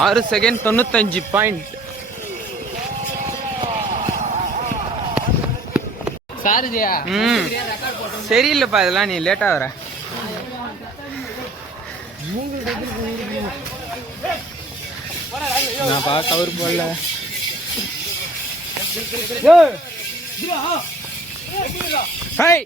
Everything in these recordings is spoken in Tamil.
ஆறு செகண்ட் தொண்ணூத்தஞ்சு பாயிண்ட் ம் சரியில்லைப்பா இதெல்லாம் நீ லேட்டாக வர நான் பா கவர் போடல ஹை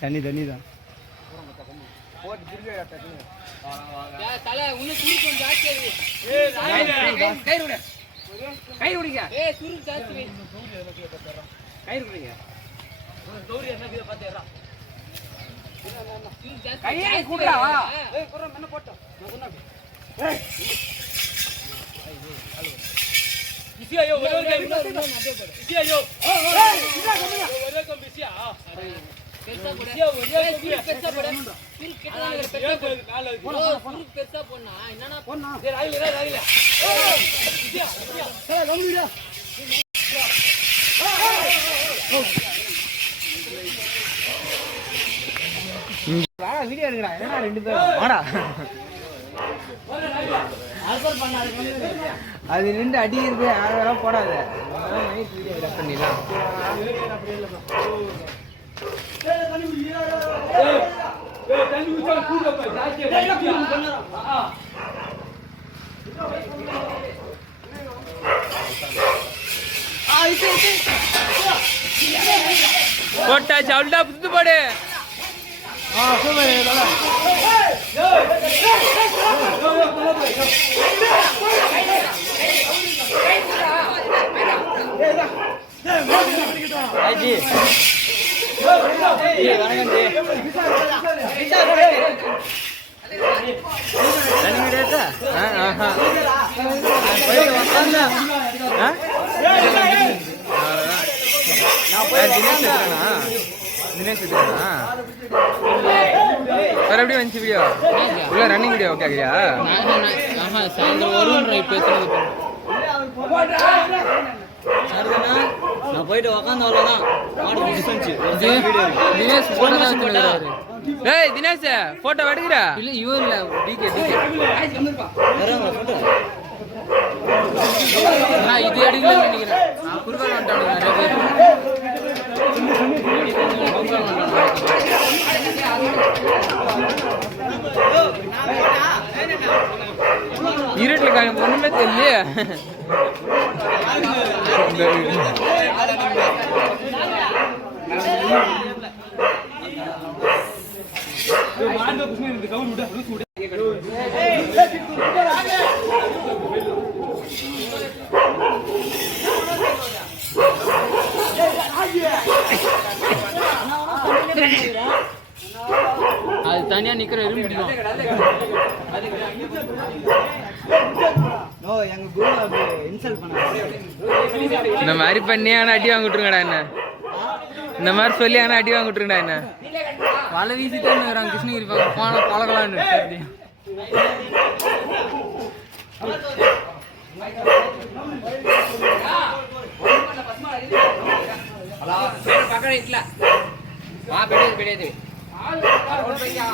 தண்ணி தண்ணி தான் தலை இன்னும் சுரு கொஞ்சம் ஜாஸ்தி ஆகுது. கயிறு விடு. கயிறு விடுங்க. ஏய், சுரு ஜாஸ்தி வை. கயிறு விடுங்க. சுரு ஜாஸ்தி. கையை கூடுறா. ஆ. இன்னொரு, இன்னொரு, அப்படியே போடு. பெருசா போடு. ஏய், சுரு பெருசா போடு. சுரு கிட்டதான் இருக்கு, பெருசா போடு. ஓ, சுரு பெருசா போடணும். என்னன்னா வீடியோ எடுங்கடா என்னடா ரெண்டு பேரும்? வாடா. அது நின்று அடிக்கிறது யாரும் போடாத. நைட் வீடியோ பண்ணிடலாம் போட்டாச்சு. அவ்வளோடா புத்து போடு. நான் போய் தினேஷ் எடுத்துறேனா தினேஷ் எடுத்துறேனா வேற எப்படி வந்துச்சு வீடியோ உள்ள ரன்னிங் வீடியோ ஓகே ஆகியா நான் போயிட்டு உக்காந்து அவ்வளோதான் தினேஷ் ஏய் தினேஷ் போட்டோ எடுக்கிறா? இல்ல இவர் இல்ல டிகே டிகே நான் இது எடுக்கலன்னு நினைக்கிறேன். நான் குறுக்கால வந்துட்டானுங்க நிறைய பேர். இருட்டில் காணும் ஒண்ணுமே தெரியலையே. அது தனியா நிக்கிற எறும்பிடிக்கும் இந்த மாதிரி பண்ணி ஆனா அடி வாங்கிட்டுருங்கடா என்ன? இந்த மாதிரி சொல்லி ஆனா அடி வாங்கிட்டுருங்கடா என்ன? வலை வீசி தான் இருக்கிறாங்க கிருஷ்ணகிரி பக்கம். போன பழகலான்னு பக்கம் இல்லை வா பெரிய பெரியது और भैया